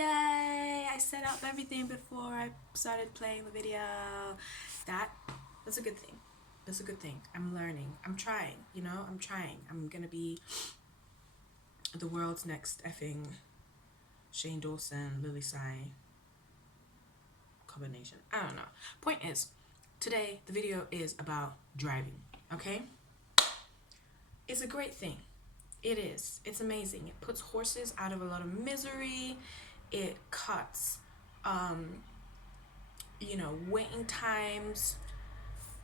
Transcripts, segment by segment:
Yay! I set up everything before I started playing the video. That's a good thing. That's a good thing. I'm learning. I'm trying, I'm trying. I'm gonna be the world's next effing Shane Dawson, Lily Sai combination. I don't know. Point is, today the video is about driving, okay? It's a great thing. It is. It's amazing. It puts horses out of a lot of misery. It cuts, waiting times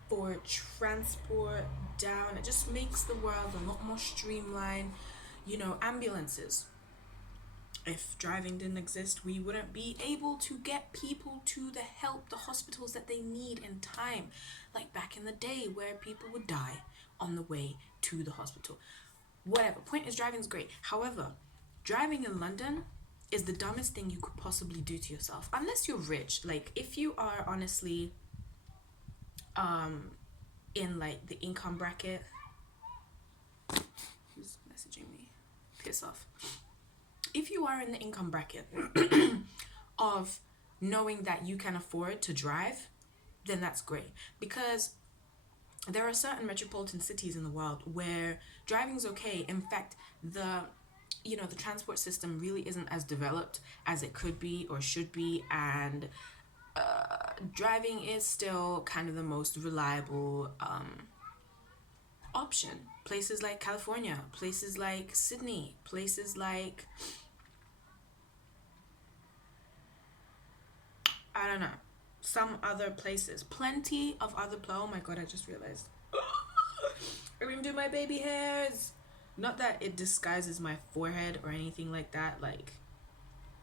for transport down. It just makes the world a lot more streamlined. Ambulances. If driving didn't exist, we wouldn't be able to get people to the help, the hospitals that they need in time. Like back in the day where people would die on the way to the hospital. Whatever. Point is, driving's great. However, driving in London is the dumbest thing you could possibly do to yourself. Unless you're rich. Like, if you are honestly in like the income bracket. Who's messaging me? Piss off. If you are in the income bracket of knowing that you can afford to drive, then that's great. Because there are certain metropolitan cities in the world where driving's okay. In fact, the transport system really isn't as developed as it could be or should be, and driving is still kind of the most reliable option. Places like California, places like Sydney, places like, I don't know, some other places. Plenty of other, oh my god, I just realized. I'm gonna do my baby hairs. Not that it disguises my forehead or anything like that. Like,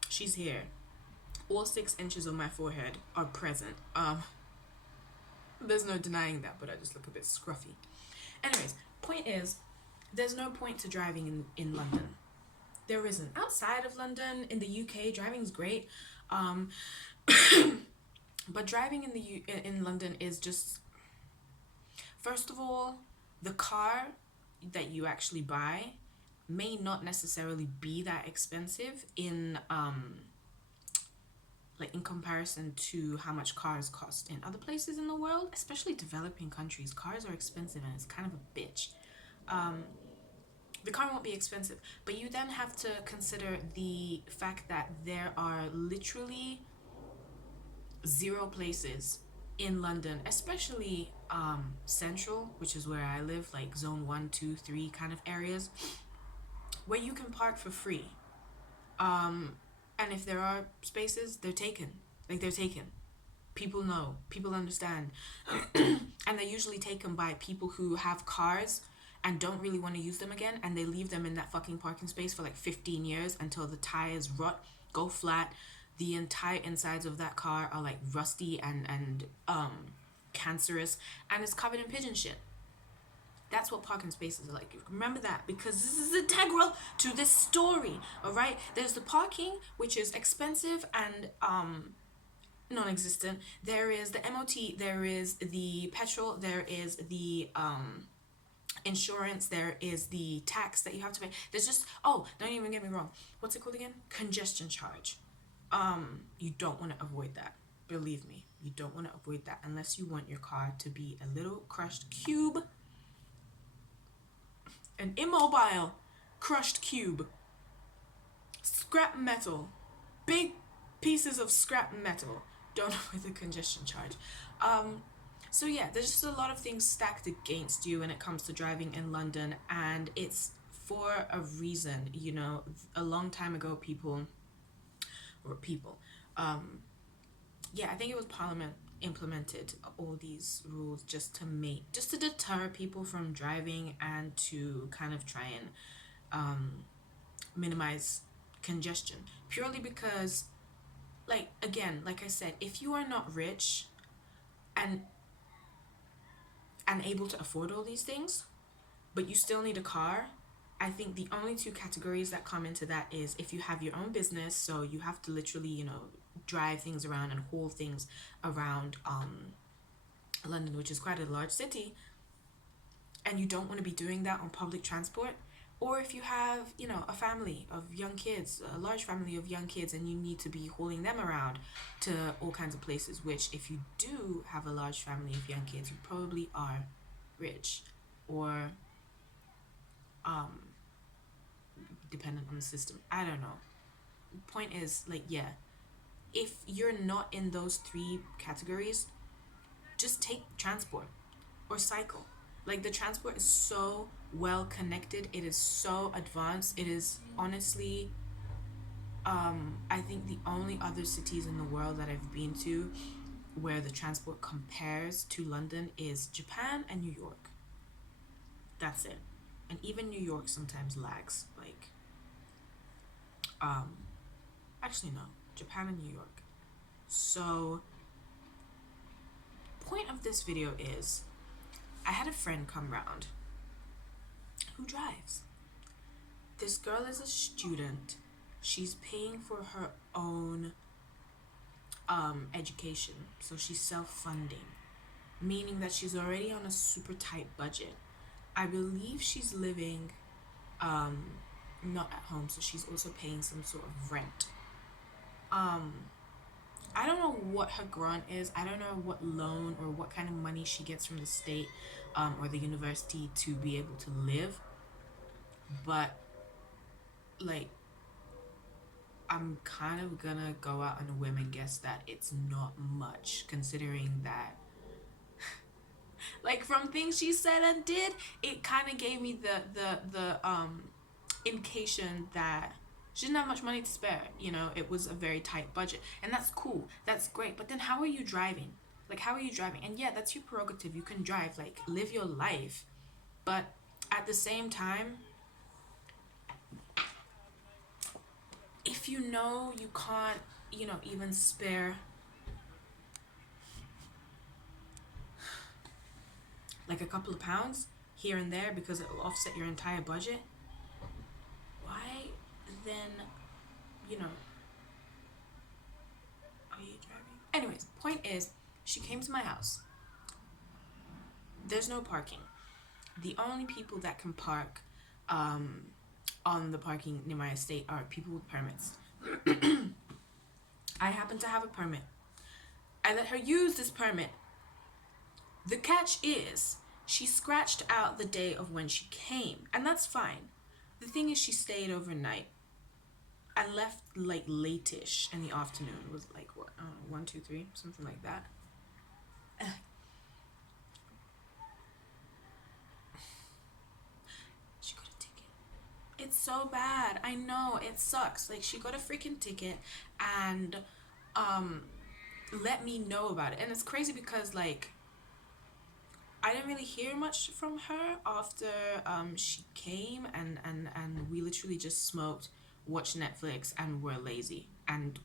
she's here. All 6 inches of my forehead are present. There's no denying that, but I just look a bit scruffy. Anyways, point is, there's no point to driving in London. There isn't. Outside of London, in the UK, driving's great. But driving in London is just, first of all, the car that you actually buy may not necessarily be that expensive in comparison to how much cars cost in other places in the world, especially developing countries. Cars are expensive and it's kind of a bitch. The car won't be expensive, but you then have to consider the fact that there are literally 0 places in London, especially central, which is where I live, like zone 1, 2, 3 kind of areas, where you can park for free. And if there are spaces, they're taken. They're taken. People know. People understand. And they're usually taken by people who have cars and don't really want to use them again, and they leave them in that fucking parking space for like 15 years until the tires rot, go flat. The entire insides of that car are like rusty and cancerous, and it's covered in pigeon shit. That's what parking spaces are like. Remember that, because this is integral to this story, all right? There's the parking, which is expensive and non-existent. There is the MOT, there is the petrol, there is the insurance, there is the tax that you have to pay. There's just, don't even get me wrong. What's it called again? Congestion charge. You don't want to avoid that. Believe me, you don't want to avoid that unless you want your car to be a little crushed cube. An immobile crushed cube. Scrap metal. Big pieces of scrap metal. Don't avoid the congestion charge. So yeah, there's just a lot of things stacked against you when it comes to driving in London, and it's for a reason. A long time ago, I think it was Parliament implemented all these rules just to deter people from driving and to kind of try and minimize congestion, purely because, like I said, if you are not rich and able to afford all these things, but you still need a car, I think the only 2 categories that come into that is if you have your own business, so you have to literally, drive things around and haul things around London, which is quite a large city, and you don't want to be doing that on public transport, Or if you have, you know, a family of young kids, a large family of young kids, and you need to be hauling them around to all kinds of places, which if you do have a large family of young kids, you probably are rich or um dependent on the system. I don't know. Point is, like, yeah, if you're not in those three categories, just take transport or cycle. Like, the transport is so well connected, it is so advanced. It is honestly, I think the only other cities in the world that I've been to where the transport compares to London is Japan and New York. That's it. And even New York sometimes lags. Like, um, actually no, Japan and New York. So, point of this video is, I had a friend come round who drives. This girl is a student. She's paying for her own education, so she's self-funding, meaning that she's already on a super tight budget. I believe she's living not at home, so she's also paying some sort of rent. I don't know what her grant is. I don't know what loan or what kind of money she gets from the state or the university to be able to live. But, like, I'm kind of gonna go out on a whim and guess that it's not much, considering that, like, from things she said and did, it kind of gave me the indication that she didn't have much money to spare. You know, it was a very tight budget, and that's cool. That's great. But then, how are you driving? Like, how are you driving? And yeah, that's your prerogative. You can drive, like, live your life. But at the same time, if you know you can't, you know, even spare like a couple of pounds here and there because it will offset your entire budget, why then, you know, are you driving? Anyways, point is, she came to my house. There's no parking. The only people that can park on the parking near my estate are people with permits. I happen to have a permit. I let her use this permit. The catch is, she scratched out the day of when she came, and that's fine. The thing is, she stayed overnight. I left like late-ish in the afternoon. It was like, what, I don't know, 1, 2, 3, something like that. She got a ticket. It's so bad. I know, it sucks. Like, she got a freaking ticket and let me know about it. And it's crazy because, like, I didn't really hear much from her after she came, and we literally just smoked, watched Netflix, and were lazy and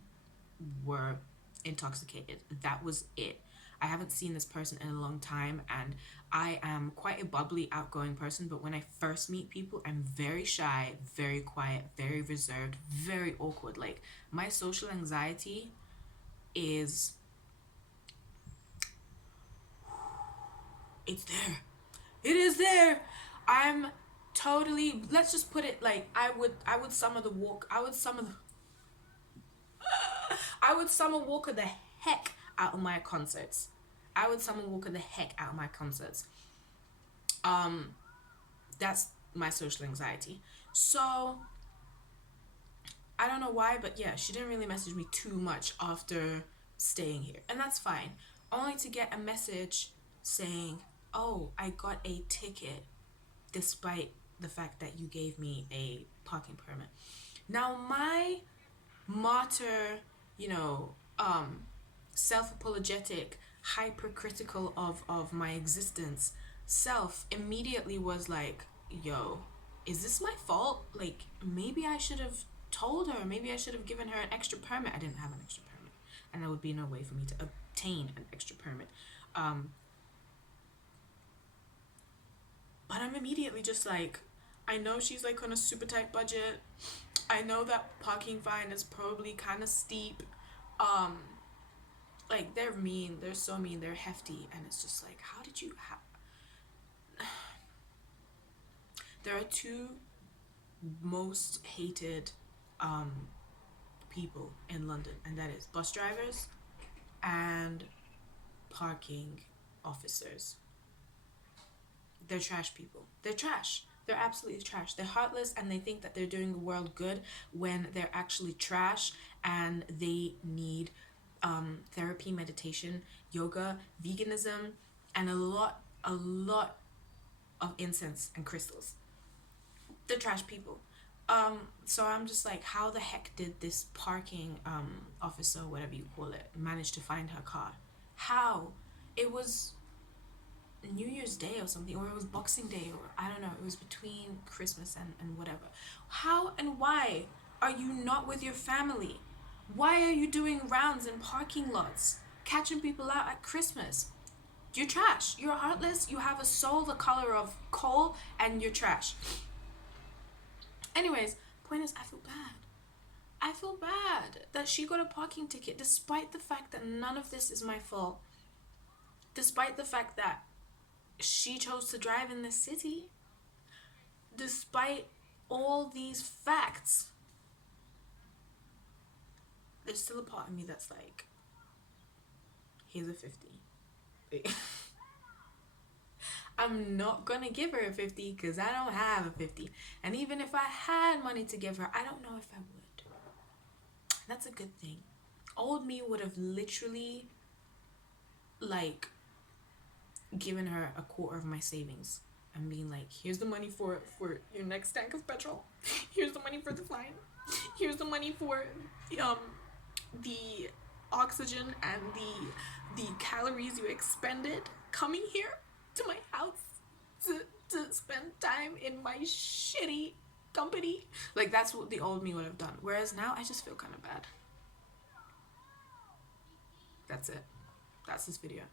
were intoxicated. That was it. I haven't seen this person in a long time, and I am quite a bubbly, outgoing person, but when I first meet people, I'm very shy, very quiet, very reserved, very awkward. Like, my social anxiety is, it's there. It is there. I'm totally, let's just put it like, I would summer the walk, I would summer walker the heck out of my concerts. I would summer walker the heck out of my concerts. That's my social anxiety. So I don't know why, but yeah, she didn't really message me too much after staying here, and that's fine. Only to get a message saying, "Oh, I got a ticket despite the fact that you gave me a parking permit." Now, my martyr, you know, self-apologetic, hypercritical of my existence self immediately was like, yo, is this my fault? Like, maybe I should have told her, maybe I should have given her an extra permit. I didn't have an extra permit, and there would be no way for me to obtain an extra permit. But I'm immediately just like, I know she's like on a super tight budget. I know that parking fine is probably kind of steep. Like, they're mean, they're so mean, they're hefty, and it's just like, how did you have? There are two most hated um, people in London, and that is bus drivers and parking officers. They're trash people. They're trash. They're absolutely trash. They're heartless and they think that they're doing the world good when they're actually trash, and they need therapy, meditation, yoga, veganism, and a lot of incense and crystals. They're trash people. So I'm just like, how the heck did this parking officer, whatever you call it, manage to find her car? How? It was New Year's Day or something, or it was Boxing Day, or I don't know. It was between Christmas and whatever. How and why are you not with your family? Why are you doing rounds in parking lots, catching people out at Christmas? You're trash. You're heartless. You have a soul the color of coal, and you're trash. Anyways, point is, I feel bad. I feel bad that she got a parking ticket despite the fact that none of this is my fault. Despite the fact that she chose to drive in the city. Despite all these facts, there's still a part of me that's like, here's a 50. I'm not gonna give her a 50 because I don't have a 50. And even if I had money to give her, I don't know if I would. That's a good thing. Old me would have literally, like, given her a quarter of my savings and being like, here's the money for your next tank of petrol. Here's the money for the fine. Here's the money for the oxygen and the calories you expended coming here to my house to spend time in my shitty company. Like, that's what the old me would have done. Whereas now I just feel kind of bad. That's it. That's this video.